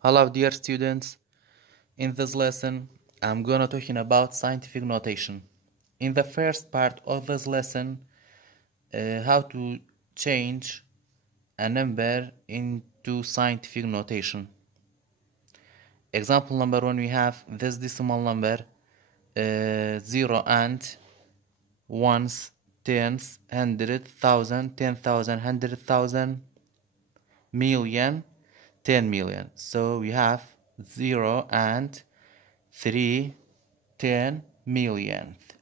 Hello dear students, in this lesson I'm gonna talking about scientific notation. In the first part of this lesson, how to change a number into scientific notation. Example number 1, we have this decimal number 0 and ones, tens, hundred, thousand, 10,000, 100,000, million, 10 million. So we have 0 and 3 10 millionth.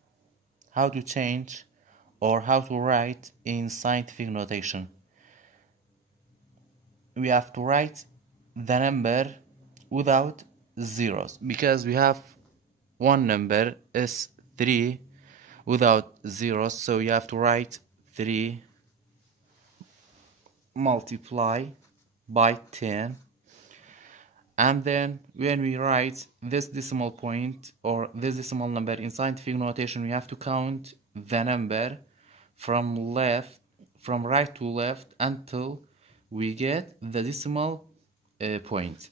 How to change or how to write in scientific notation? We have to write the number without zeros because we have one number is 3 without zeros, so you have to write 3 multiply by 10. And then when we write this decimal point or this decimal number in scientific notation, we have to count the number from right to left until we get the decimal point.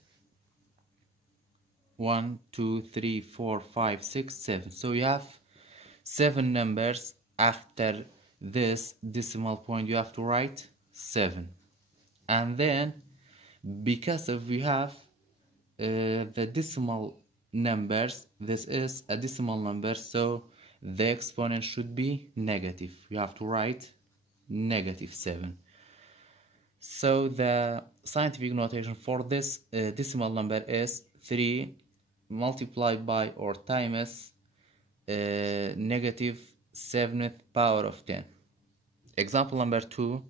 1 2 3 4 5 6 7. So we have 7 numbers after this decimal point. You have to write 7. And then because of we have the decimal numbers, this is a decimal number, so the exponent should be negative. You have to write -7. So the scientific notation for this decimal number is 3 multiplied by or times -7th power of 10. Example number 2,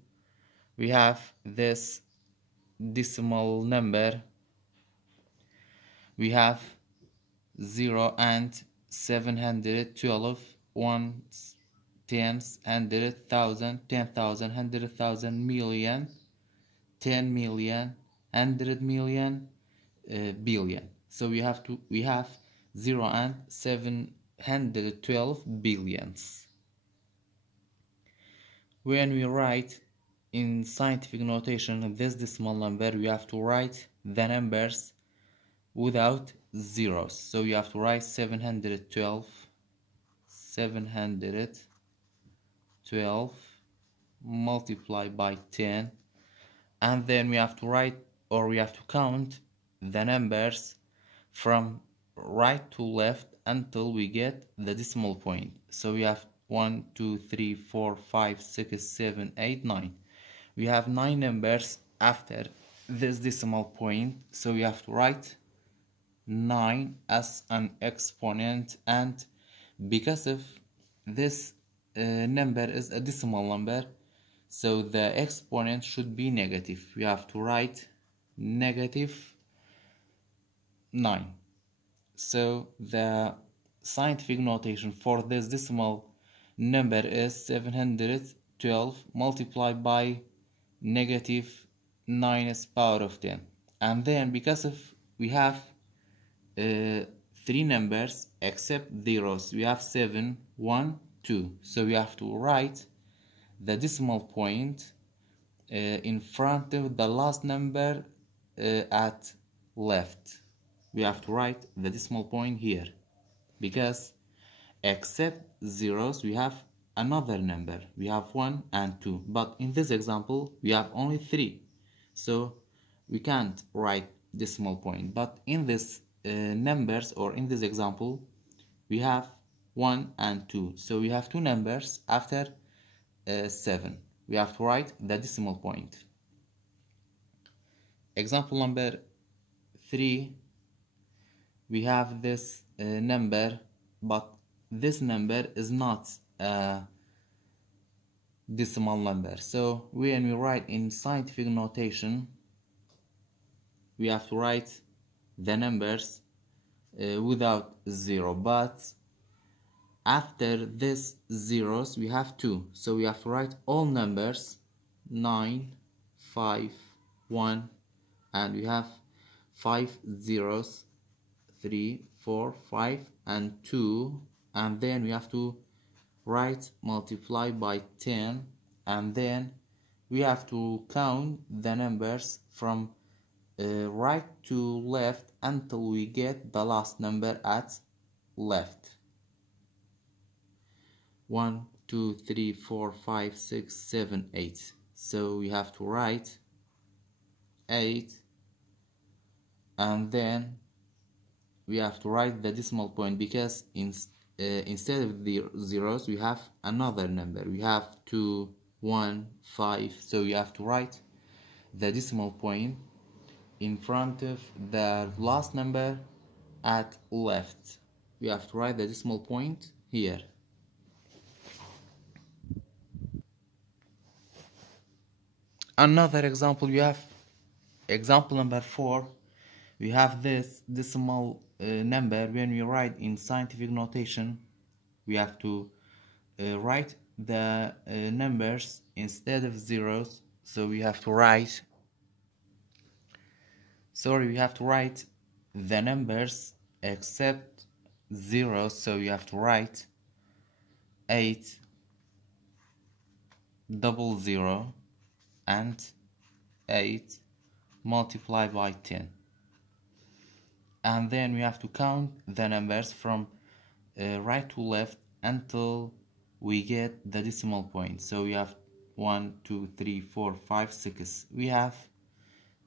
we have this decimal number. We have 0 and 712, ones, tens, 100,000, 10,000, 100,000, million, 10 million, 100 million, billion. So we have 0 and 712 billions. When we write in scientific notation this decimal number, we have to write the numbers without zeros. So you have to write 712 multiplied by 10, and then we have to write or we have to count the numbers from right to left until we get the decimal point. So we have 1 2 3 4 5 6 7 8 9. We have 9 numbers after this decimal point, so we have to write 9 as an exponent, and because of this number is a decimal number, so the exponent should be negative. We have to write -9. So the scientific notation for this decimal number is 712 multiplied by -9th power of 10. And then because of we have 3 numbers except zeros, we have 7 1 2, so we have to write the decimal point in front of the last number at left. We have to write the decimal point here because except zeros we have another number. We have 1 and 2, but in this example we have only 3, so we can't write decimal point. But in this numbers or in this example we have 1 and 2, so we have 2 numbers after 7. We have to write the decimal point. Example number 3, we have this number, but this number is not a decimal number. So when we write in scientific notation, we have to write the numbers without 0, but after this zeros we have 2, so we have to write all numbers 9 5 1, and we have 5 zeros 3 4 5 and 2, and then we have to write multiply by 10, and then we have to count the numbers from right to left until we get the last number at left. 1 2 3 4 5 6 7 8. So we have to write 8, and then we have to write the decimal point, because instead of the zeros we have another number. We have 2 1 5, so you have to write the decimal point in front of the last number at left. We have to write the decimal point here. Another example, we have example number 4. We have this decimal number. When we write in scientific notation, we have to write the numbers instead of zeros. So we have to write the numbers except zeros. So you have to write 8 00 and 8 multiplied by 10. And then we have to count the numbers from right to left until we get the decimal point. So we have 1 2 3 4 5 6. We have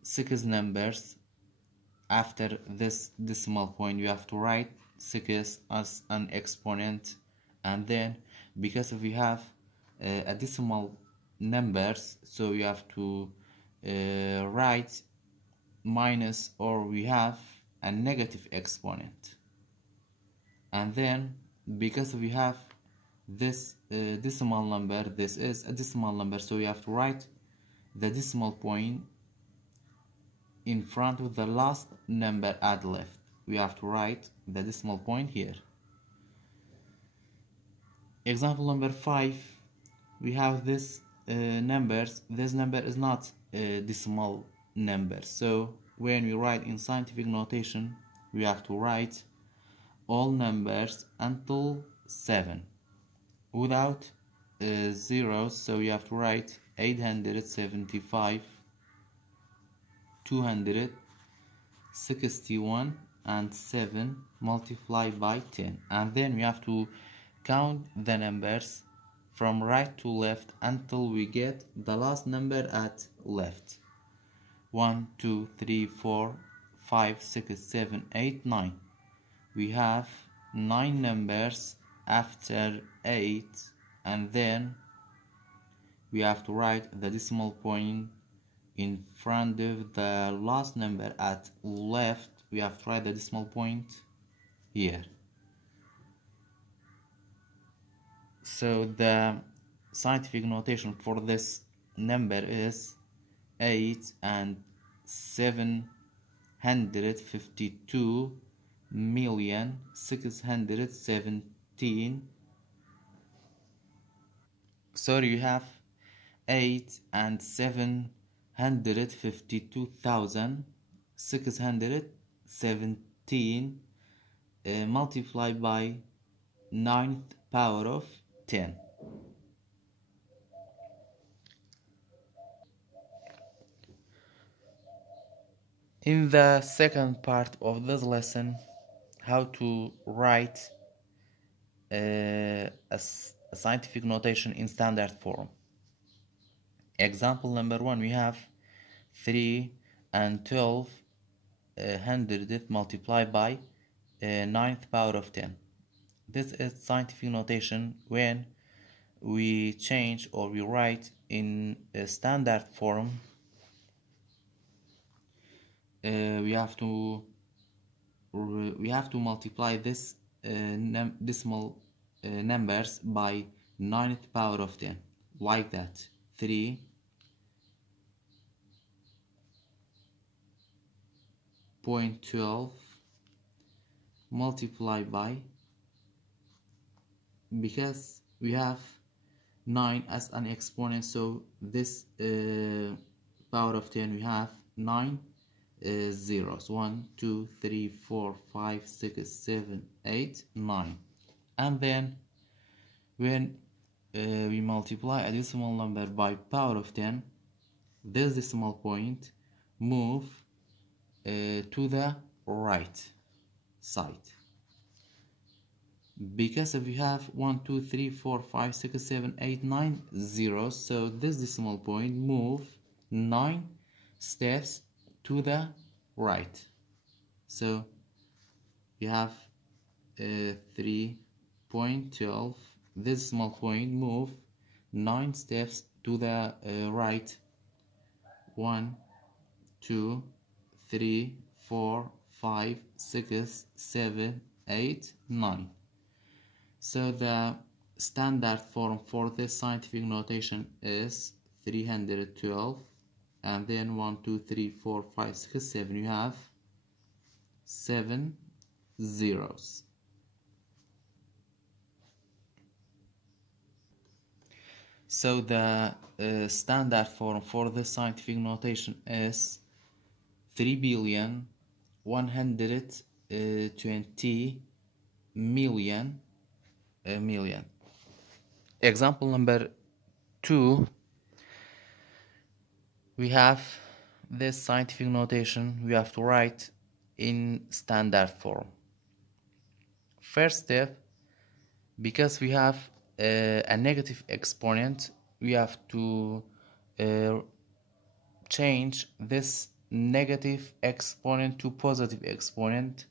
6 numbers. After this decimal point, you have to write 6 as an exponent, and then because we have a decimal numbers, so you have to write minus, or we have a negative exponent. And then because we have this decimal number, this is a decimal number, so we have to write the decimal point in front of the last number at left. We have to write the decimal point here. Example number 5, we have this numbers. This number is not a decimal number, so when we write in scientific notation, we have to write all numbers until 7 without zeros. So you have to write 875, 261, and 7 multiplied by 10. And then we have to count the numbers from right to left until we get the last number at left. 1 2 3 4 5 6 7 8 9. We have 9 numbers after 8, and then we have to write the decimal point in front of the last number at left. We have to write the decimal point here. So the scientific notation for this number is 8 and 752,617. Sorry, you have 8 and 752,617 multiplied by 9th power of 10. In the second part of this lesson, how to write a scientific notation in standard form. Example number 1, we have 3 and 12 hundredth multiplied by 9th power of 10. This is scientific notation. When we change or we write in a standard form, we have to multiply this decimal numbers by 9th power of 10, like that. 3.12 multiplied by, because we have 9 as an exponent, so this power of 10, we have 9 zeros. 1 2 3 4 5 6 7 8 9. And then when we multiply a decimal number by power of 10, this decimal point move to the right side. Because if you have 1, 2, 3, 4, 5, 6, 7, 8, 9 zeros, so this decimal point move 9 steps to the right. So you have 3.12. This decimal point move 9 steps to the right. 1, 2, 3, 4, 5, 6, 7, 8, 9. So the standard form for this scientific notation is 312, and then 1, 2, 3, 4, 5, 6, 7. You have 7 zeros. So the standard form for this scientific notation is 3,120 million. Example number 2, we have this scientific notation we have to write in standard form. First step, because we have a negative exponent, we have to change this negative exponent to positive exponent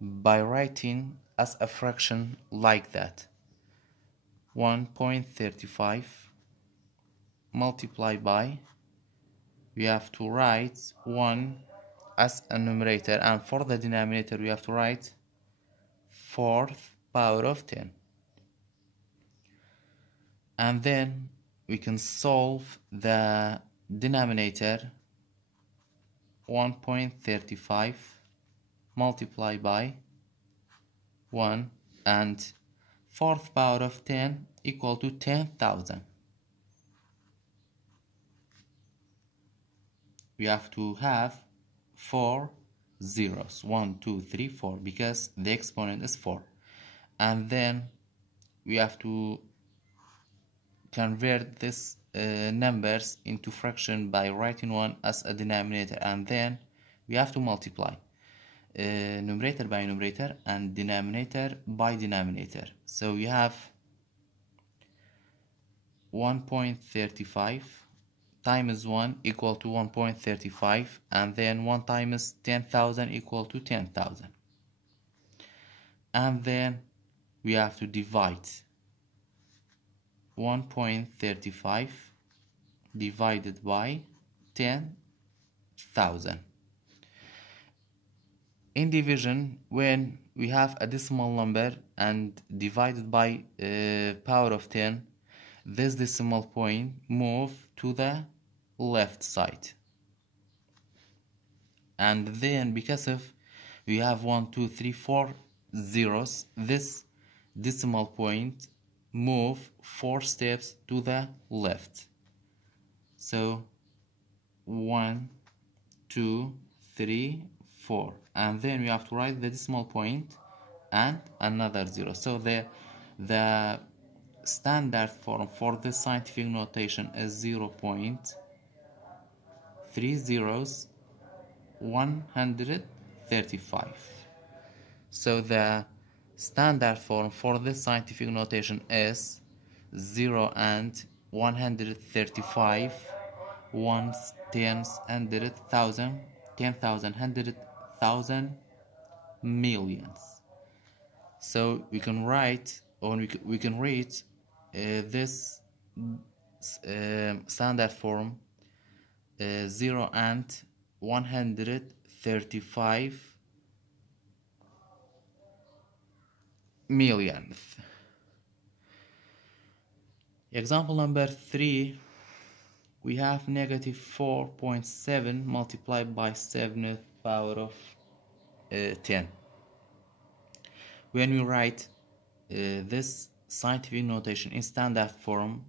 by writing as a fraction like that. 1.35 multiplied by, we have to write 1 as a numerator, and for the denominator we have to write 4th power of 10. And then we can solve the denominator. 1.35 multiplied by 1 and 4th power of 10 equal to 10,000. We have to have 4 zeros, 1, 2, 3, 4, because the exponent is 4. And then we have to convert this numbers into fraction by writing 1 as a denominator, and then we have to multiply numerator by numerator and denominator by denominator. So we have 1.35 times 1 equal to 1.35, and then 1 times 10,000 equal to 10,000. And then we have to divide 1.35 divided by 10,000. In division, when we have a decimal number and divided by power of 10, this decimal point move to the left side. And then because of we have 1, 2, 3, 4 zeros, this decimal point move 4 steps to the left. So 1, 2, 3, 4, and then we have to write the decimal point and another 0. So the standard form for this scientific notation is 0.30 So the standard form for this scientific notation is 0 and 135, ones, tens, hundred, thousand, 10,000, 100,000, millions. So we can write, or we can read this standard form 0 and 135 millionth. Example number 3, we have negative 4.7 multiplied by 7th power of 10. When we write this scientific notation in standard form,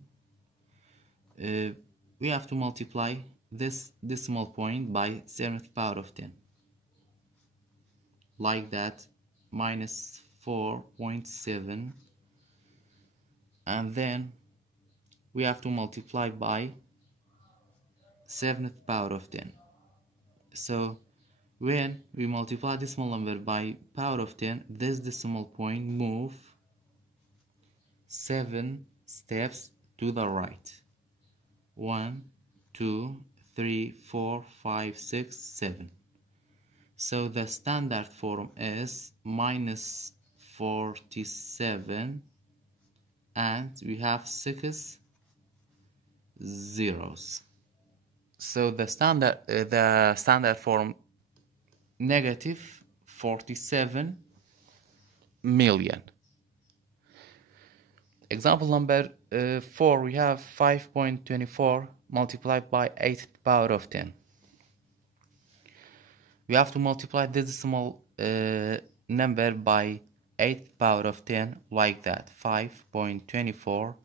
we have to multiply this decimal point by 7th power of 10. Like that, minus 4.7, and then we have to multiply by 7th power of 10. So When we multiply decimal number by power of 10, this decimal point move 7 steps to the right. 1, 2, 3, 4, 5, 6, 7. So the standard form is minus 47, and we have 6 zeros. So the standard form negative 47 million. Example number 4, we have 5.24 multiplied by 8 to the power of 10. We have to multiply this decimal number by 8 to the power of 10 like that. 5.24.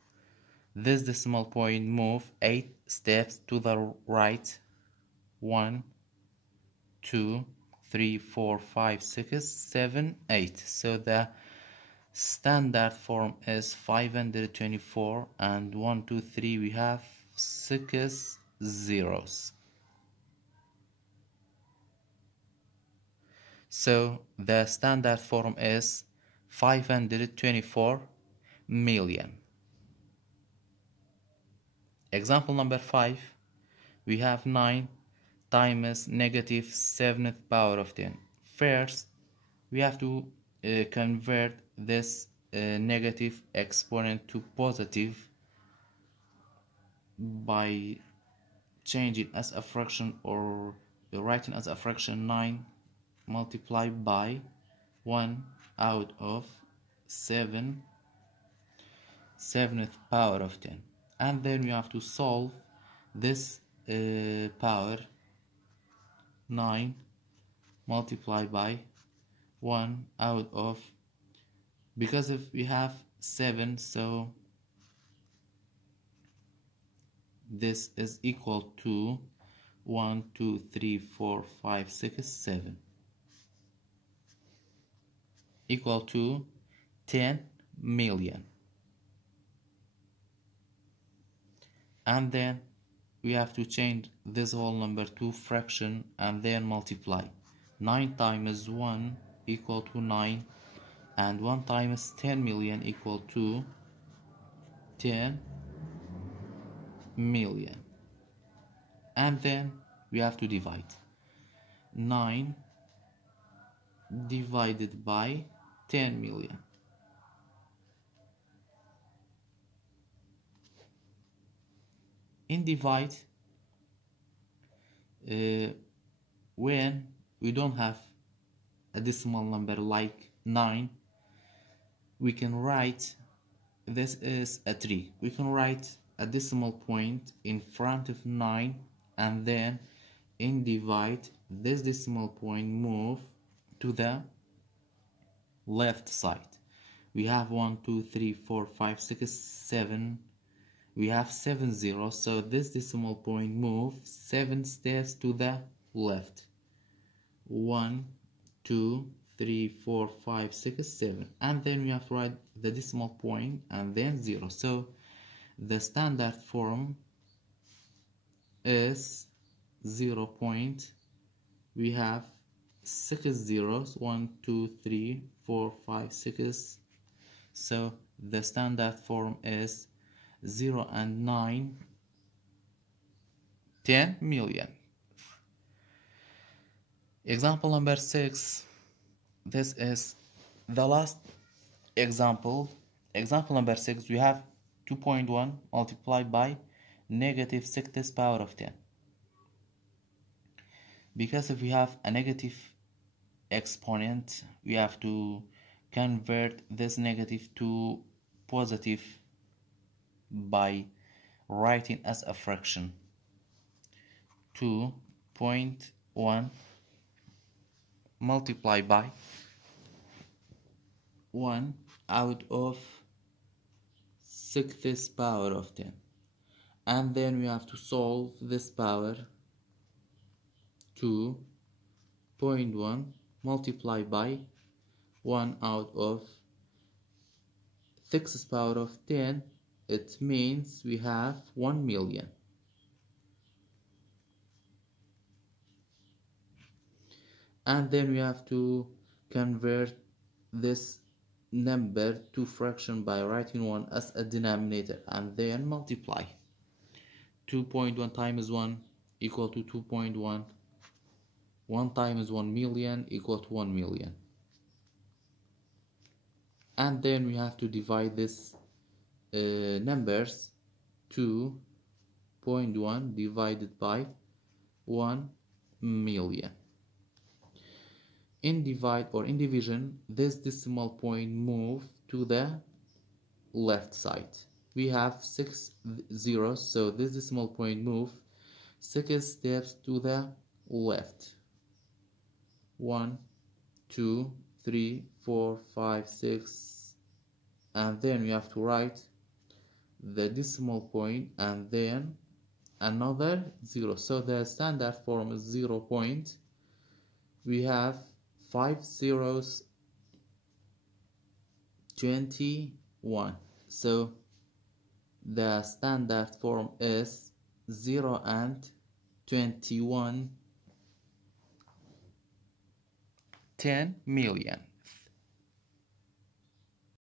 This decimal point move 8 steps to the right. 1, 2, 3, 4, 5, 6, 7, 8. So the standard form is 524, and 1, 2, 3, we have 6 zeros. So the standard form is 524 million. Example number 5, we have 9 times negative 7th power of 10. First, we have to convert this negative exponent to positive by changing as a fraction or writing as a fraction 9 multiplied by 1 out of 7th power of 10. And then we have to solve this power 9 multiplied by 1 out of, because if we have 7, so this is equal to 1, 2, 3, 4, 5, 6, 7, equal to 10 million. And then we have to change this whole number to fraction and then multiply. 9 times 1 equal to 9, and 1 times 10 million equal to 10 million. And then we have to divide. 9 divided by 10 million. In divide, when we don't have a decimal number like 9, we can write, this is a 3, we can write a decimal point in front of 9, and then in divide, this decimal point move to the left side. We have 1, 2, 3, 4, 5, 6, 7. We have 7 zeros, so this decimal point moves 7 steps to the left. 1, 2, 3, 4, 5, 6, 7. And then we have to write the decimal point and then 0. So the standard form is 0 point. We have 6 zeros, 1, 2, 3, 4, 5, 6. So the standard form is 0 and 9, 10 million. Example number 6. This is the last example. Example number 6, we have 2.1 multiplied by negative 6th power of 10. Because if we have a negative exponent, we have to convert this negative to positive by writing as a fraction. 2.1 multiplied by 1 out of 6th power of 10, and then we have to solve this power. 2.1 multiplied by 1 out of 6th power of 10, it means we have 1 million. and then we have to convert this number to fraction by writing 1 as a denominator and then multiply. 2.1 times 1 equal to 2.1. 1 times 1 million equal to 1 million. And then we have to divide this numbers. 2.1 divided by 1 million. In divide or in division, this decimal point move to the left side. We have 6 zeros, so this decimal point move 6 steps to the left. 1, 2, 3, 4, 5, 6, and then we have to write the decimal point and then another 0. So the standard form is 0 point. We have 5 zeros, 21. So the standard form is 0 and 21, 10 million.